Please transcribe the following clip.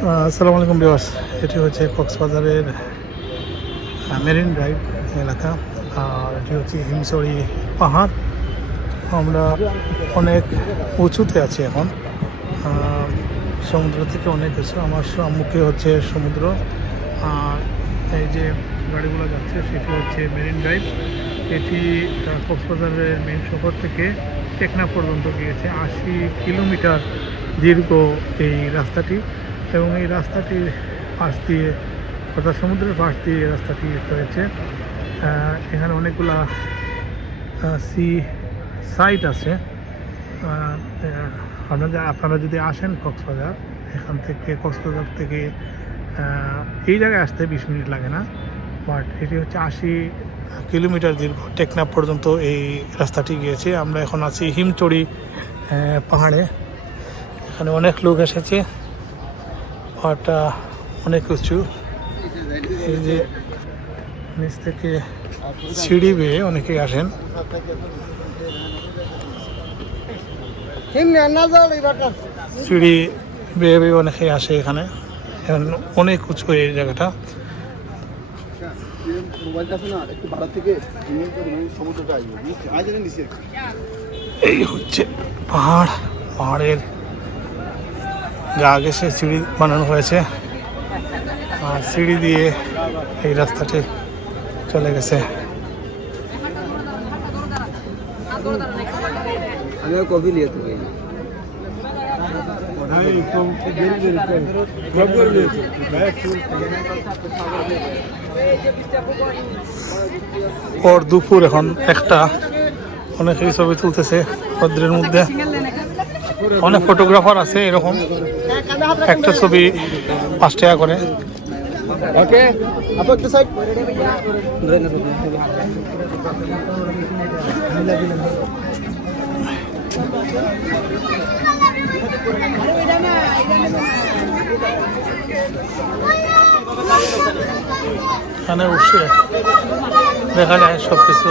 আসসালামু আলাইকুম ভিউয়ার্স, এটি হচ্ছে কক্সবাজারের মেরিন ড্রাইভ এলাকা। আর এটি হচ্ছে হিমছড়ি পাহাড়। আমরা অনেক উঁচুতে আছি এখন, সমুদ্র থেকে অনেক উঁচু। আমার সম্মুখে হচ্ছে সমুদ্র, আর এই যে গাড়িগুলো যাচ্ছে সেটি হচ্ছে মেরিন ড্রাইভ। এটি কক্সবাজারের মেন শহর থেকে টেকনাফ পর্যন্ত গিয়েছে। 80 কিলোমিটার দীর্ঘ এই রাস্তাটি, এবং এই রাস্তাটির পাশ দিয়ে, অর্থাৎ সমুদ্রের পাশ দিয়ে এই রাস্তাটি হয়েছে। এখানে অনেকগুলা সি সাইট আছে। আপনারা যদি আসেন কক্সবাজার, এখান থেকে কক্সবাজার থেকে এই জায়গায় আসতে 20 মিনিট লাগে না, বাট এটি হচ্ছে 80 কিলোমিটার দীর্ঘ টেকনাফ পর্যন্ত এই রাস্তাটি গিয়েছে। আমরা এখন আছি হিমছড়ি পাহাড়ে। এখানে অনেক লোক এসেছে, পাহাড়টা অনেক উঁচু। এই যে নিচ থেকে সিঁড়ি বেয়ে অনেকেই আসেন। সিঁড়ি বেয়ে বেয়ে অনেকেই আসে এখানে। অনেক উঁচু এই জায়গাটা। এই হচ্ছে পাহাড়, পাহাড়ের গা ঘেঁষে সিঁড়ি বানানো হয়েছে, আর সিঁড়ি দিয়ে এই রাস্তাটি চলে গেছে। कॉफी लिए थे ওর দুপুর এখন একটা, অনেকেই ছবি তুলতেছে রৌদ্রের মধ্যে। অনেক ফটোগ্রাফার আছে, এরকম একটা ছবি 5 টাকা করে। ओके आप एक साइड এখানে উঠছে দেখা যায় সব কিছু।